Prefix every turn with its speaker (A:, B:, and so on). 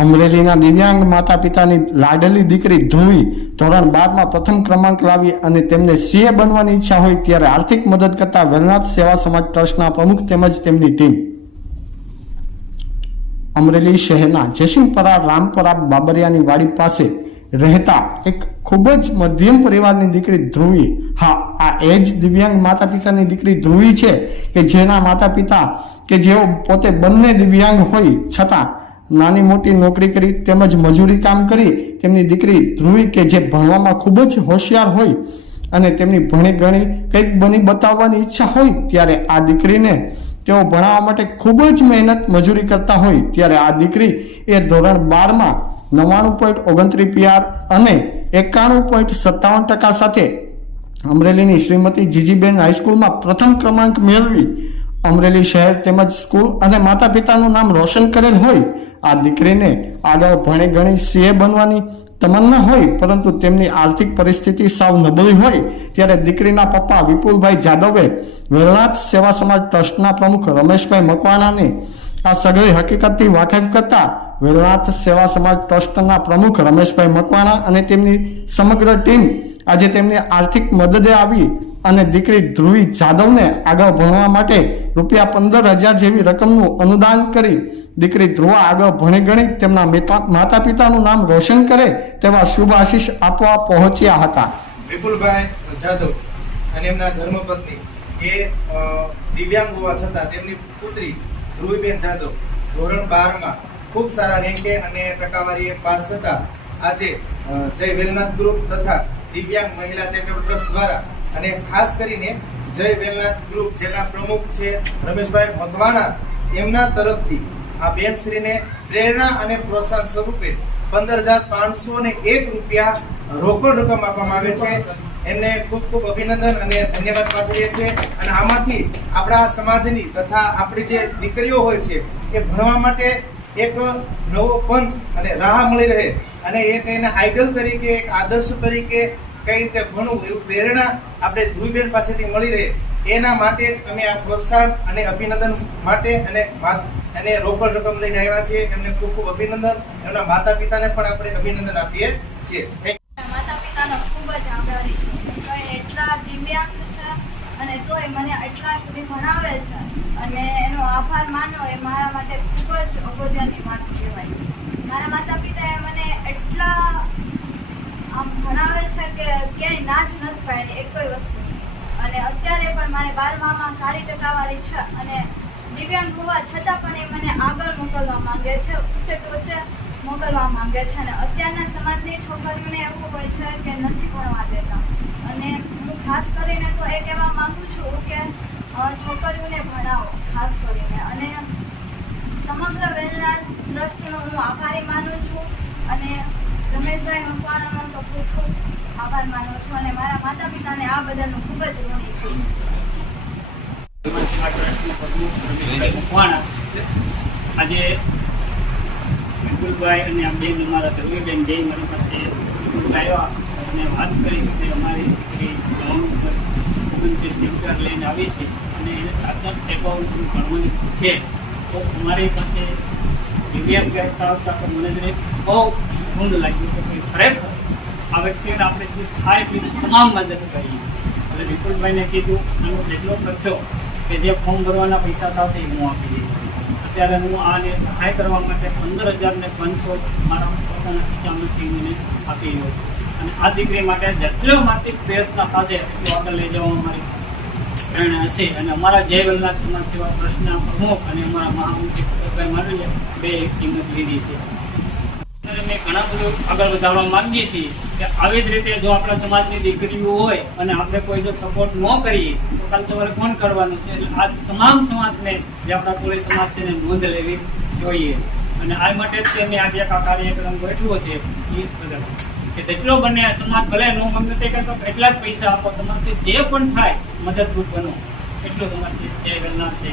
A: અમરેલીના દિવ્યાંગ માતા પિતાની લાડલી દીકરી ધ્રુવી ધોરણ બારમાં પ્રથમ ક્રમાંક લાવી અને તેમને સીએ બનવાની ઈચ્છા હોય ત્યારે આર્થિક મદદ કરતા વેલનાથ સેવા સમાજ ટ્રસ્ટના પ્રમુખ તેમજ તેમની ટીમ. અમરેલી શહેરના જયસિંહપરા રામપરા બાબરિયાની વાડી પાસે રહેતા એક ખૂબ જ મધ્યમ પરિવારની દીકરી ધ્રુવી, હા, આ એ જ દિવ્યાંગ માતા પિતાની દીકરી ધ્રુવી છે કે જેના માતા પિતા કે જેઓ પોતે બંને દિવ્યાંગ હોય છતાં નાની મોટી નોકરી કરી, તેમજ મજૂરી કામ કરી, તેમની દીકરી ધ્રુવી કે જે ભણવામાં ખૂબ જ હોશિયાર હોય અને તેમની ભણી ગણી કંઈક બની બતાવવાની ઈચ્છા હોય, ત્યારે આ દીકરીને તેઓ ભણાવવા માટે ખૂબ જ મહેનત મજૂરી કરતા હોય, ત્યારે આ દીકરી એ ધોરણ બારમાં નવ્વાણું પોઈન્ટ ઓગણત્રીસ પીઆર અને એકાણું પોઈન્ટ સત્તાવન ટકા સાથે અમરેલીની શ્રીમતી જીજીબેન હાઈસ્કૂલમાં પ્રથમ ક્રમાંક મેળવી અમરેલી શહેર તેમજ સ્કૂલ અને માતા પિતાનું નામ રોશન કરેલ હોય, આ દીકરીને આગળ ભણી ગણી સીએ બનવાની તમન્ના હોય, પરંતુ તેમની આર્થિક પરિસ્થિતિ સાવ નબળી હોય, ત્યારે દીકરીના પપ્પા વિપુલભાઈ જાદવે વેલનાથ સેવા સમાજ ટ્રસ્ટના પ્રમુખ રમેશભાઈ મકવાણાને આ સગળી હકીકતથી વાકેફ કરતા વેલનાથ સેવા સમાજ ટ્રસ્ટના પ્રમુખ રમેશભાઈ મકવાણા અને તેમની સમગ્ર ટીમ આજે તેમની આર્થિક મદદે આવી અને દીકરી ધ્રુવી જાદવને આગળ ભણવા માટે રૂપિયા પંદર હજાર જેવી રકમનું અનુદાન કરી દીકરી ધ્રુવા આગળ ભણી ગણી તેમના મિતા- પિતાનું નામ રોશન કરે તેવા શુભ આશીષ આપવા પહોંચ્યા હતા.
B: વિપુલભાઈ જાદવ અને એમના ધર્મપત્ની એ દિવ્યાંગ હોવા છતાં તેમની પુત્રી ધ્રુવીબેન જાદવ ધોરણ બારમાં ખૂબ સારા રેન્કે અને ટકાવારીએ પાસ થતા આજે જય વેલનાથ ગ્રુપ તથા દિવ્યાંગ મહિલા ચેરિટેબલ ટ્રસ્ટ દ્વારા અને ખાસ કરીને જય વેલનાથ ગ્રુપ, જેના પ્રમુખ છે રમેશભાઈ મકવાણા, એમના તરફથી આ બેનશ્રીને પ્રેરણા અને પ્રોત્સાહન સ્વરૂપે પંદર હજાર પાંચસો ને એક રૂપિયા રોકડ રકમ આપવામાં આવે છે. એમને ખૂબ ખૂબ અભિનંદન અને ધન્યવાદ પાઠવીએ છીએ. અને આમાંથી આપણા સમાજની તથા આપણી જે દીકરીઓ હોય છે, એ ભણવા માટે એક નવો પંથ અને રાહ મળી રહે. અને એક એને આઈડલ તરીકે, એક આદર્શ તરીકે કઈ રીતે ભણવું એવું પ્રેરણા આપણે ધ્રુવીબેન પાસેથી મળી રહે, એના માટે જ અમે આ પ્રોત્સાહન અને અભિનંદન માટે અને અને રોકડ રકમ લઈને આવ્યા છીએ. એમને ખૂબ ખૂબ અભિનંદન. એમના માતા પિતાને પણ આપણે અભિનંદન આપીએ છીએ.
C: માતા પિતાનો ખૂબ જ આભારી છું. એટલા દિવ્યાંગ છે અને તોય મને એટલા સુધી ભણાવે છે. અને એનો આભાર માનો એ મારા માટે ખૂબ જ અગત્યની વાત કહેવાય. મારા માતા પિતાએ મને એટલા આમ ભણાવે છે કે ક્યાંય ના જ નથી પાડી એકેય વસ્તુ. અને અત્યારે પણ મારે બારમામાં સારી ટકાવારી છે અને દિવ્યાંગ હોવા છતાં પણ એ મને આગળ મોકલવા માંગે છે, ઉચ્ચ ટોચે મોકલવા માંગે છે અને અત્યારના સમાજની છોકરીઓને એવું હોય છે કે નથી ભણવા દેતા. અને હું ખાસ કરીને તો એ કહેવા માંગુ છું કે છોકરીઓને ભણાવો, ખાસ કરીને. અને સમગ્ર વેલના ટ્રસ્ટનો હું આભારી માનું છું. અને રમેશભાઈ મકવાણાનો તો ખૂબ ખૂબ આભાર માનું છું અને મારા માતા પિતાને આ બદલનું ખૂબ જ ઋણી છું.
D: આજે વિપુલભાઈ અને આ બેન અમારા ધ્રુવીબેન બે મારી પાસે આવ્યા અને વાત કરી કે અમારી દીકરી ઓગણત્રીસ ડિસ્ચાર લઈને આવી છે અને એને સાચા એકાઉન્ટનું ભણવાનું છે. તો અમારી પાસે દિવ્યાંગ ગાયતા આવતા તો મને બહુ ઊંડ લાગ્યું કે ખરેખર આ વ્યક્તિને આપણે શું થાય છે તમામ મદદ કરીએ. એટલે વિપુલભાઈને કીધું, એનો જેટલો ખર્ચો કે જે ફોર્મ ભરવાના પૈસા થશે, એ હું આપી દઈશ. અત્યારે હું આને સહાય કરવા માટે પંદર હજાર ને પાંચસો મારા પોતાના ખિસ્સામાંથી મને આપી રહ્યો છું. અને આ દીકરી માટે જેટલો માનસિક પ્રયત્ન થશે એટલો આગળ લઈ જવા મારી પ્રેરણા હશે અને અમારા જય વલ્લાહ સમાજ સેવા ટ્રસ્ટના પ્રમુખ અને અમારા મહામંત્રી ભગતભાઈ માંડવીએ બે કિંમત લીધી છે. અમે ઘણા બધું આગળ વધારવા માંગીએ છીએ કે આવી જ રીતે જો આપણા સમાજની દીકરીઓ હોય અને આપણે કોઈ જો સપોર્ટ ન કરીએ, તો કાલ સવારે કોણ કરવાનું છે? એટલે આ તમામ સમાજને, જે આપણા કોળી સમાજ છે એને નોંધ લેવી જોઈએ. અને આ માટે જ અમે આજે આ કાર્યક્રમ ગોઠવ્યો છે એ બધા કે જેટલો બને સમાજ ભલે નો ગમે તે કરતો એટલા જ પૈસા આપો તમારે જે પણ થાય, મદદરૂપ બનો. એટલું તમારે જય ગણનાથ જય